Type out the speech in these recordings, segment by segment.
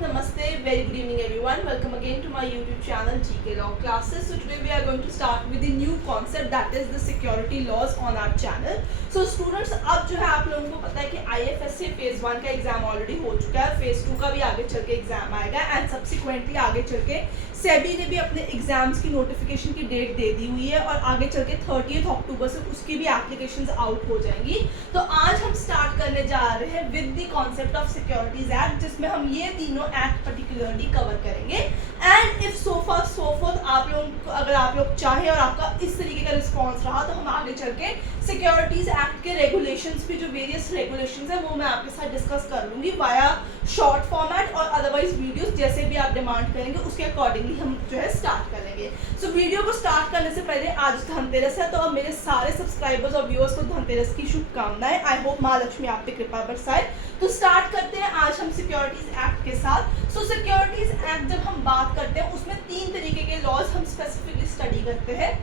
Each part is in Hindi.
namaste, very good evening everyone. Welcome again to my YouTube channel GK Law Classes. So today we are going to start with the new concept, that is the security laws on our channel. So students, अब जो है आप लोगों को पता है कि IFSC फेज 1 का एग्जाम ऑलरेडी हो चुका है, फेज 2 का भी आगे चल के एग्जाम आएगा एंड सब्सिक्वेंटली आगे चल के सेबी ने भी अपने एग्जाम्स की नोटिफिकेशन की डेट दे दी हुई है और आगे चल के 30 अक्टूबर से उसकी भी एप्लीकेशंस आउट हो जाएंगी. तो आज हम स्टार्ट करने जा रहे हैं with the concept of securities act, जिसमें हम ये तीनों एक्ट पर्टिकुलरली कवर करेंगे. And if so far so fourth आप लोगों को, अगर आप लोग चाहें और आपका इस तरीके का रिस्पॉन्स रहा, तो हम आगे चल के सिक्योरिटीज एक्ट के रेगुलेशंस भी, जो वेरियस रेगुलेशंस है, वो मैं आपके साथ डिस्कस कर लूंगी वाया शॉर्ट फॉर्मेट और अदरवाइज वीडियोस, जैसे भी आप डिमांड करेंगे उसके अकॉर्डिंगली हम जो है स्टार्ट कर लेंगे. सो वीडियो को स्टार्ट करने से पहले आज धनतेरस है, तो अब मेरे सारे सब्सक्राइबर्स और व्यूअर्स को धनतेरस की शुभकामनाएं. आई होप माँ लक्ष्मी आप पे कृपा बरसाए. तो स्टार्ट करते हैं आज हम सिक्योरिटीज एक्ट के साथ. सो सिक्योरिटीज एक्ट जब हम बात करते हैं उसमें 3 तरीके के लॉज हम स्पेसिफिकली स्टडी करते हैं.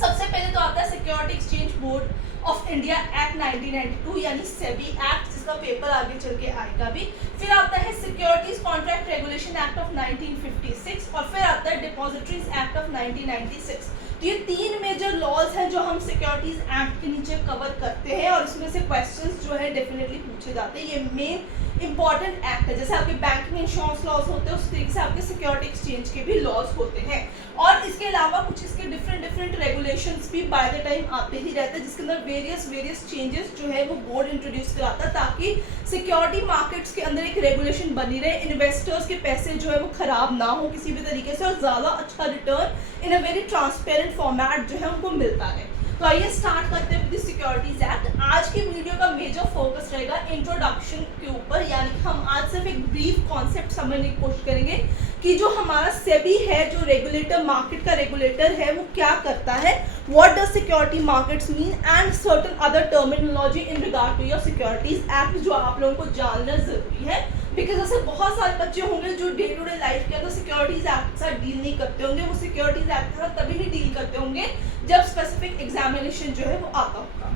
सबसे पहले तो आता है security exchange board of India act 1992 यानी सेबी एक्ट, जिसका पेपर आगे चल के आएगा भी. फिर आता है securities contract regulation act of 1956 और फिर आता है डिपॉजिटरीज एक्ट ऑफ 1996. तो ये 3 मेजर लॉज हैं जो हम सिक्योरिटीज एक्ट के नीचे कवर करते हैं और इसमें से क्वेश्चंस जो है डेफिनेटली पूछे जाते हैं. ये मेन इंपॉर्टेंट एक्ट है. जैसे आपके बैंकिंग इंश्योरेंस लॉज होते हैं उस तरीके से आपके सिक्योरिटी एक्सचेंज के भी लॉज होते हैं. और इसके अलावा कुछ इसके डिफरेंट रेगुलेशंस भी बाय द टाइम आते ही रहते हैं, जिसके अंदर वेरियस चेंजेस जो है वो बोर्ड इंट्रोड्यूस कराता है ताकि सिक्योरिटी मार्केट्स के अंदर एक रेगुलेशन बनी रहे, इन्वेस्टर्स के पैसे जो है वो खराब ना हो किसी भी तरीके से और ज़्यादा अच्छा return in a very transparent format जो है उनको मिलता है. तो आइए स्टार्ट करते हैं विद सिक्योरिटीज एक्ट. आज की वीडियो का मेजर फोकस रहेगा इंट्रोडक्शन के ऊपर, यानी हम आज सिर्फ एक ब्रीफ कॉन्सेप्ट समझने की कोशिश करेंगे कि जो हमारा सेबी है, जो रेगुलेटर, मार्केट का रेगुलेटर है, वो क्या करता है, what does security markets mean and certain other terminology in regard to your securities act, जो आप लोगों को जानना जरूरी है. बिकॉज ऐसे बहुत सारे बच्चे होंगे जो डे टू डे लाइफ के अंदर सिक्योरिटीज एक्ट के साथ डील नहीं करते होंगे. वो सिक्योरिटीज एक्ट के साथ तभी नहीं डील करते होंगे जब स्पेसिफिक एग्जामिनेशन जो है वो आता होगा.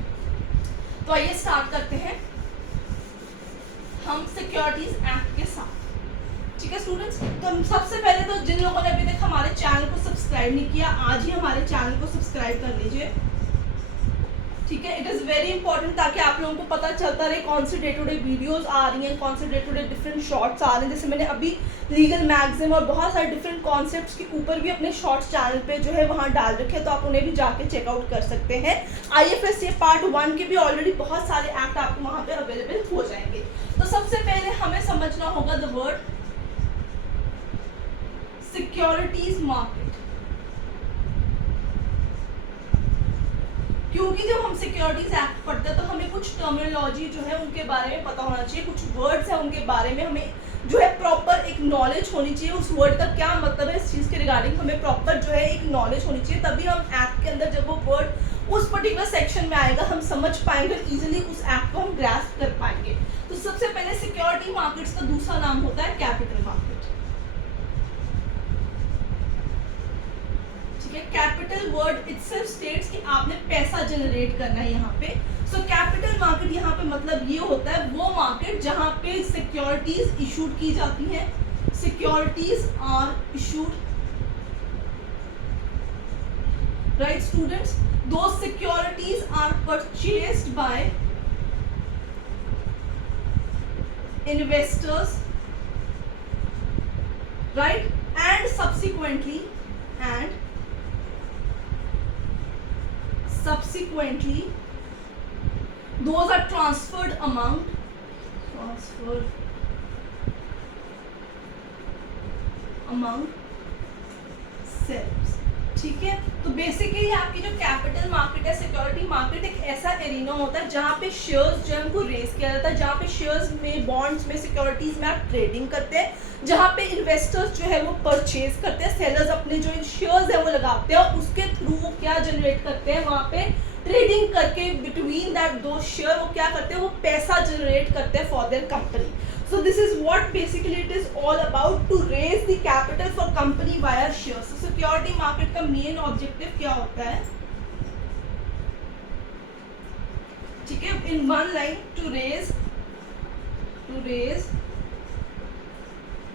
तो आइए स्टार्ट करते हैं हम सिक्योरिटीज एक्ट के साथ. ठीक है स्टूडेंट्स, तो सबसे पहले तो जिन लोगों ने अभी तक हमारे चैनल को सब्सक्राइब नहीं किया, आज ही हमारे चैनल को सब्सक्राइब कर लीजिए. ठीक है, इट इज़ वेरी इंपॉर्टेंट ताकि आप लोगों को पता चलता रहे कौन से डे टू डे वीडियोस आ रही हैं, कौन से day to day different shorts आ रहे हैं. जैसे मैंने अभी लीगल मैगजीन और बहुत सारे डिफरेंट कॉन्सेप्ट्स के ऊपर भी अपने शॉर्ट्स चैनल पे जो है वहाँ डाल रखे हैं, तो आप उन्हें भी जाके चेकआउट कर सकते हैं. IFSC पार्ट 1 के भी ऑलरेडी बहुत सारे एक्ट आपको वहाँ पे अवेलेबल हो जाएंगे. तो सबसे पहले हमें समझना होगा द वर्ड सिक्योरिटीज मार्केट. क्योंकि जब हम सिक्योरिटीज एक्ट पढ़ते हैं तो हमें कुछ टर्मिनोलॉजी जो है उनके बारे में पता होना चाहिए, कुछ वर्ड्स हैं उनके बारे में हमें जो है प्रॉपर एक नॉलेज होनी चाहिए. उस वर्ड का क्या मतलब है, इस चीज़ के रिगार्डिंग हमें प्रॉपर जो है एक नॉलेज होनी चाहिए. तभी हम एक्ट के अंदर जब वो वर्ड उस पर्टिकुलर सेक्शन में आएगा हम समझ पाएंगे और इजीली उस एक्ट को हम ग्रास्प कर पाएंगे. तो सबसे पहले सिक्योरिटी मार्केट्स का दूसरा नाम होता है capital market. Capital word itself states कि आपने पैसा जनरेट करना है यहाँ पे. सो कैपिटल मार्केट यहाँ पे मतलब ये होता है वो मार्केट जहाँ पे सिक्योरिटीज इशूड की जाती हैं. Securities are issued, right students. Those securities are purchased by investors, right, and subsequently those are transferred among sellers. ठीक है, तो बेसिकली आपकी जो कैपिटल मार्केट है, सिक्योरिटी मार्केट, एक ऐसा एरिना होता है जहाँ पे शेयर्स जो है उनको रेस किया जाता है, जहाँ पे शेयर्स में, बॉन्ड्स में, सिक्योरिटीज में आप ट्रेडिंग करते हैं, जहाँ पे इन्वेस्टर्स जो है वो परचेज करते हैं, सेलर्स अपने जो शेयर्स है वो लगाते हैं और उसके थ्रू वो क्या जनरेट करते हैं, वहाँ पे ट्रेडिंग करके बिटवीन दैट दो शेयर वो क्या करते हैं, वो पैसा जनरेट करते हैं for their company. So this is what basically it is all about, to raise the capital for company via shares. So security market का main objective क्या होता है, ठीक है, in one line, to raise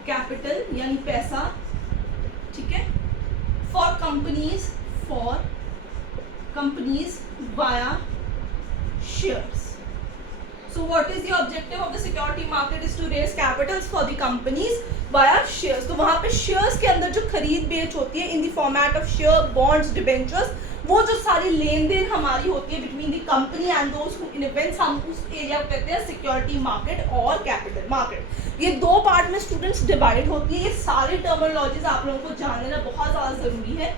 capital यानी पैसा, ठीक है, for companies via shares. So what is the objective of the security market is to raise capitals for the companies via shares. तो वहाँ पे shares के अंदर जो खरीद बेच होती है in the format of share, bonds, debentures, वो जो सारी लेन देन हमारी होती है between the company and those who invest, हम उस एरिया को कहते हैं security market और capital market. ये दो पार्ट में स्टूडेंट्स डिवाइड होती है. ये सारे टर्मिनोलॉजीज आप लोगों को जानना बहुत ज़्यादा ज़रूरी है,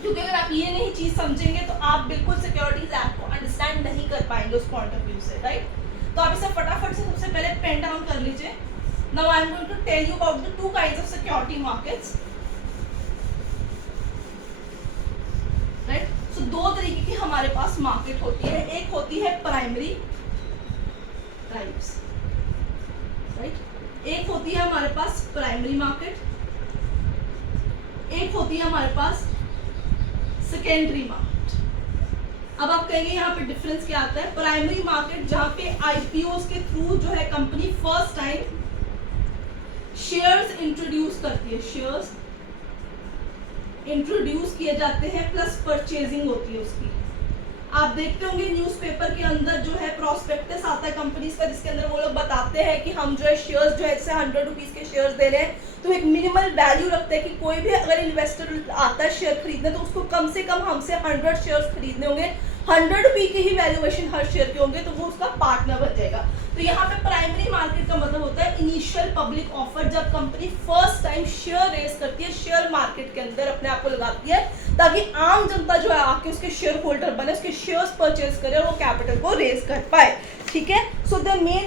क्योंकि अगर आप ये नहीं चीज़ समझेंगे तो आप बिल्कुल सिक्योरिटीज एक्ट को अंडरस्टैंड नहीं कर पाएंगे उस पॉइंट ऑफ व्यू से, राइट. तो आप इसे फटाफट से सबसे पहले पेन डाउन कर लीजिए. Now I am going to tell you about the two kinds of security markets, right. So दो तरीके की हमारे पास मार्केट होती है. एक होती है प्राइमरी टाइप्स, राइट. एक होती है हमारे पास प्राइमरी मार्केट, एक होती है हमारे पास सेकेंडरी मार्केट. अब आप कहेंगे यहाँ पे डिफरेंस क्या आता है. प्राइमरी मार्केट जहाँ पे आईपीओस के थ्रू जो है company first time shares introduce करती है, शेयर्स इंट्रोड्यूस किए जाते हैं प्लस परचेजिंग होती है उसकी. आप देखते होंगे न्यूज़पेपर के अंदर जो है प्रोस्पेक्टस आता है कंपनीज का, जिसके अंदर वो लोग बताते हैं कि हम जो है शेयर्स जो है जैसे 100 रुपीज़ के शेयर्स दे रहे हैं, तो एक मिनिमल वैल्यू रखते हैं कि कोई भी अगर इन्वेस्टर आता है शेयर खरीदने तो उसको कम से कम हमसे 100 शेयर्स खरीदने होंगे, 100 रुपये की ही वैल्यूएशन हर शेयर के होंगे, तो वो उसका पार्टनर बन जाएगा. तो यहाँ पे प्राइमरी मार्केट का मतलब होता है इनिशियल पब्लिक ऑफर, जब company first time share raise करती है, शेयर मार्केट के अंदर अपने आप को लगाती है ताकि आम जनता जो है आके उसके शेयर होल्डर बने, उसके शेयर्स परचेज करे और वो कैपिटल को रेस कर पाए, ठीक है. So the main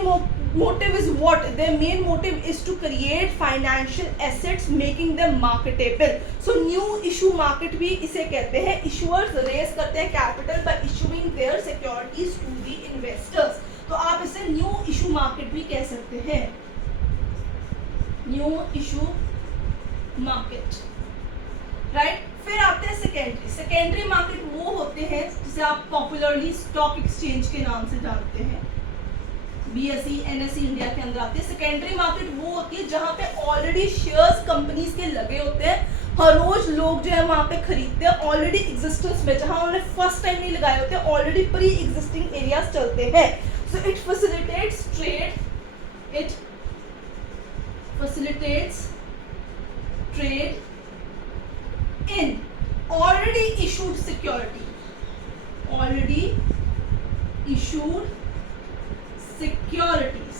motive is what? Their main motive is to create financial assets, making them marketable. So new issue market भी इसे कहते हैं. Issuers raise करते हैं capital by issuing their securities to the investors. तो आप इसे new issue market भी कह सकते हैं. New issue market, right? फिर आते हैं सेकेंडरी. सेकेंडरी मार्केट वो होते हैं जिसे आप पॉपुलरली स्टॉक एक्सचेंज के नाम से जानते हैं. BSE, NSE इंडिया के अंदर आती है. सेकेंडरी मार्केट वो होती है जहाँ पे ऑलरेडी शेयर्स कंपनीज के लगे होते हैं, हर रोज लोग जो है वहाँ पे खरीदते हैं ऑलरेडी एग्जिस्टेंस में, जहाँ उन्होंने फर्स्ट टाइम नहीं लगाए होते, ऑलरेडी प्री एग्जिस्टिंग एरियाज चलते हैं. So it facilitates trade, it facilitates trade in already issued security, already issued securities,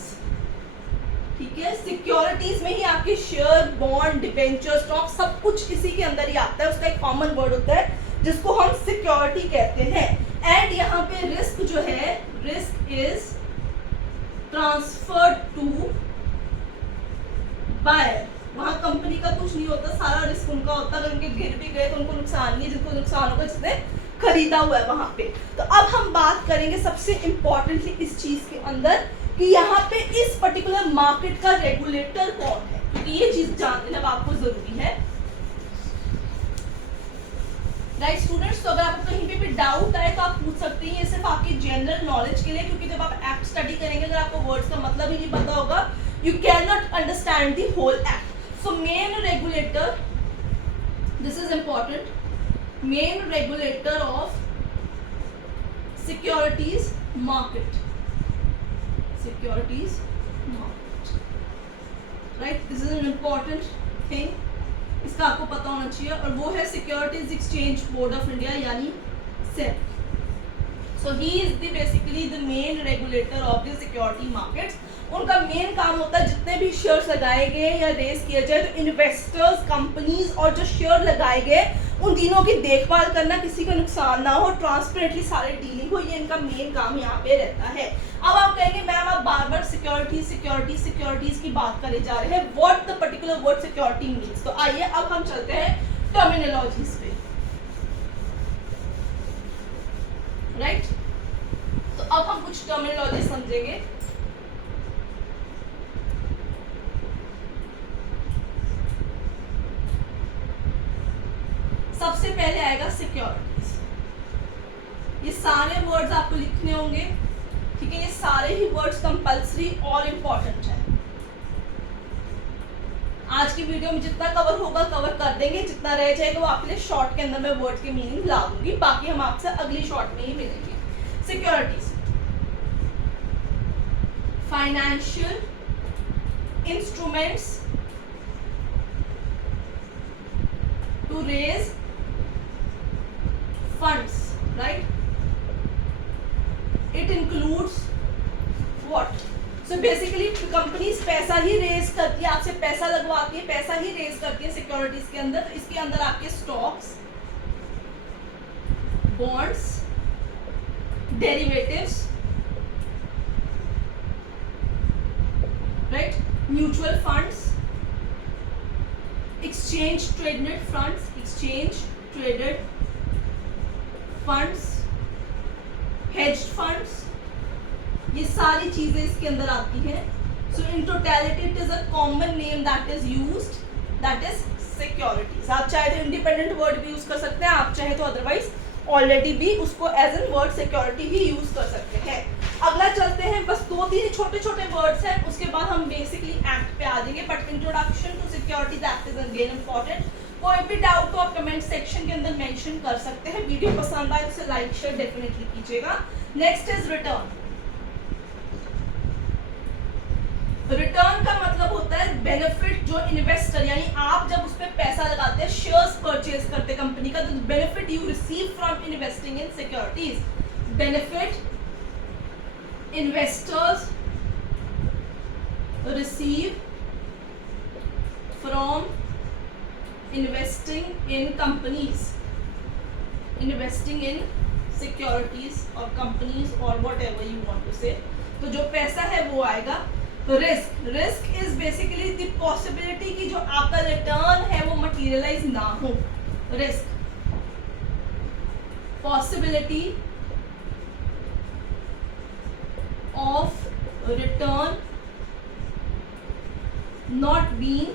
ठीक है. सिक्योरिटीज में ही आपके शेयर, बॉन्ड, डिबेंचर, स्टॉक सब कुछ इसी के अंदर ही आता है. उसका एक कॉमन वर्ड होता है जिसको हम सिक्योरिटी कहते हैं. एंड यहाँ पे रिस्क जो है, risk is transferred to buyer. वहां कंपनी का कुछ नहीं होता, सारा रिस्क उनका होता है. अगर उनके गिर भी गए तो उनको नुकसान नहीं है, जिनको नुकसान होगा जिसने खरीदा हुआ है वहां पे. तो अब हम बात करेंगे सबसे इंपॉर्टेंटली इस चीज के अंदर कि यहाँ पे इस पर्टिकुलर मार्केट का रेगुलेटर कौन है, क्योंकि ये चीज जान लेना आपको जरूरी है, राइट स्टूडेंट्स. तो अगर आपको कहीं पे भी डाउट आए तो आप पूछ सकते हैं. ये सिर्फ आपकी जनरल नॉलेज के लिए, क्योंकि जब आप एक्ट स्टडी करेंगे अगर आपको वर्ड्स का मतलब ही नहीं पता होगा, you can not understand the whole act. So main regulator, this is important, main regulator of securities market, securities market, right? This is an important thing, इसका आपको पता होना चाहिए. और वो है securities exchange board of India यानी SEBI. So he is the basically the main regulator of the security markets. उनका मेन काम होता है जितने भी शेयर्स लगाए गए या रेस किया जाए तो इन्वेस्टर्स, कंपनीज और जो शेयर लगाए गए उन तीनों की देखभाल करना, किसी को नुकसान ना हो, ट्रांसपेरेंटली सारे डीलिंग हो. ये इनका मेन काम यहाँ पे रहता है. अब आप कहेंगे मैम आप बार बार सिक्योरिटीज की बात करे जा रहे हैं, what the particular word security means. तो आइए अब हम चलते हैं टर्मिनोलॉजीज पे, राइट. तो अब हम कुछ टर्मिनोलॉजी समझेंगे. सबसे पहले आएगा सिक्योरिटीज. ये सारे वर्ड्स आपको लिखने होंगे, ठीक है. ये सारे ही वर्ड्स कंपल्सरी और इंपॉर्टेंट है. आज की वीडियो में जितना कवर होगा कवर कर देंगे, जितना रह जाएगा वो आपके लिए शॉर्ट के अंदर मैं वर्ड के मीनिंग ला दूंगी, बाकी हम आपसे अगली शॉर्ट में ही मिलेंगे। Securities, financial instruments to raise funds, right? It includes what? So basically companies पैसा ही रेज करती है, आपसे पैसा लगवाती है, पैसा ही रेज करती है सिक्योरिटीज के अंदर। इसके अंदर आपके stocks, bonds, derivatives, right, mutual funds, exchange traded funds, exchange traded funds, hedged funds, ये सारी चीजें इसके अंदर आती हैं। So in totality it is a common name that is used, that is securities. आप चाहे तो इंडिपेंडेंट वर्ड भी यूज कर सकते हैं, आप चाहे तो अदरवाइज ऑलरेडी भी उसको एज एन वर्ड सिक्योरिटी ही यूज कर सकते हैं। अगला चलते हैं, बस 2-3 छोटे छोटे वर्ड्स हैं, उसके बाद हम बेसिकली एक्ट पे आ जाएंगे। But introduction to securities act is again important. कोई भी डाउट तो आप कमेंट सेक्शन के अंदर मेंशन कर सकते हैं। वीडियो पसंद आए उसे लाइक शेयर डेफिनेटली कीजिएगा। Next is return. रिटर्न का मतलब होता है बेनिफिट जो इन्वेस्टर, यानी आप जब उस पर पैसा लगाते हैं, शेयर्स परचेज करते हैं कंपनी का, तो benefit you receive from investing in securities. Benefit investors receive from investing in companies, investing in securities और कंपनीज और whatever you want to say. तो जो पैसा है वो आएगा। Risk, risk is basically the possibility कि जो आपका रिटर्न है वो मटेरियलाइज ना हो। Risk, possibility of return not being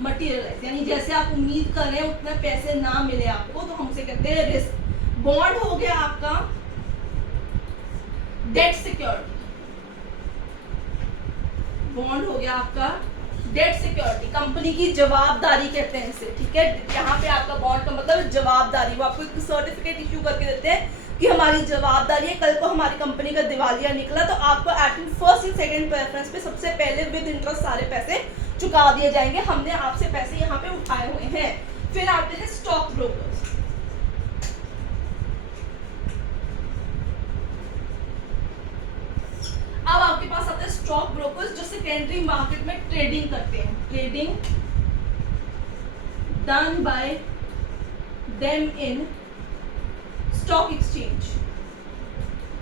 materialise, यानी जैसे आप उम्मीद कर रहे हैं उतने पैसे ना मिले आपको, तो हम उसे कहते हैं रिस्क। बॉन्ड हो गया आपका डेट सिक्योरिटी, बॉन्ड हो गया आपका डेट सिक्योरिटी, कंपनी की जवाबदारी कहते हैं इसे, ठीक है। यहाँ पे आपका बॉन्ड का मतलब जवाबदारी, वो आपको एक सर्टिफिकेट इश्यू करके देते हैं कि हमारी जवाबदारी है, कल को हमारी कंपनी का दिवालिया निकला तो आपको at first and second preference पे सबसे पहले विद इंटरेस्ट सारे पैसे चुका दिए जाएंगे, हमने आपसे पैसे यहाँ पे उठाए हुए हैं। फिर आते हैं स्टॉक ब्रोकर्स। अब आपके पास आते हैं स्टॉक ब्रोकर्स जो सेकेंडरी मार्केट में ट्रेडिंग करते हैं। Trading done by them in stock exchange,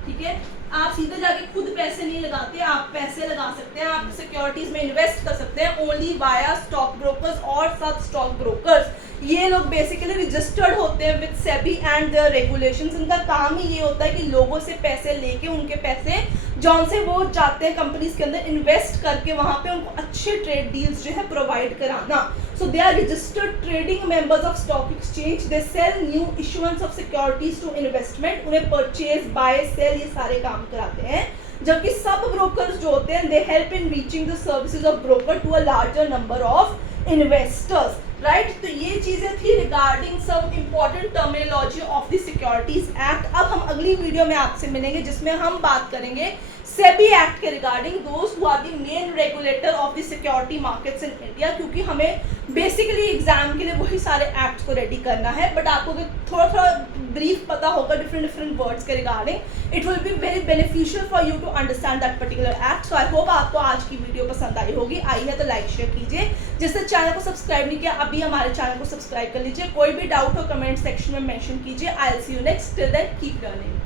ठीक है। आप सीधे जाके खुद पैसे नहीं लगाते, आप पैसे लगा सकते हैं, आप सिक्योरिटीज में इन्वेस्ट कर सकते हैं ओनली बाया स्टॉक ब्रोकर्स और सब स्टॉक ब्रोकर्स। ये लोग बेसिकली रजिस्टर्ड होते हैं with SEBI and their regulations. इनका काम ही ये होता है कि लोगों से पैसे लेके उनके पैसे जौन से वो चाहते हैं कंपनीज के अंदर इन्वेस्ट करके वहां पे उनको अच्छे ट्रेड डील्स जो है प्रोवाइड कराना। So they are registered trading members of stock exchange. They sell new issuances of securities to investment, उन्हें परचेज बाय सेल ये सारे काम कराते हैं। जबकि सब ब्रोकर्स जो होते हैं they help in reaching the services of broker to a larger number of investors, right. तो ये चीजें थी regarding some important terminology of the securities act. अब हम अगली वीडियो में आपसे मिलेंगे जिसमें हम बात करेंगे सेबी एक्ट के regarding, those who are the main regulator of the security markets in India, क्योंकि हमें बेसिकली एग्जाम के लिए वही सारे एक्ट्स को रेडी करना है। बट आपको अगर थोड़ा थोड़ा ब्रीफ पता होगा डिफरेंट वर्ड्स के regarding, it will be very beneficial for you to understand that particular act. So I hope आपको आज की वीडियो पसंद आई होगी। आई है तो लाइक शेयर कीजिए, जिससे चैनल को सब्सक्राइब नहीं किया अभी हमारे चैनल को सब्सक्राइब कर लीजिए। कोई भी डाउट हो कमेंट सेक्शन में मेंशन कीजिए। I will see you next, till then keep learning.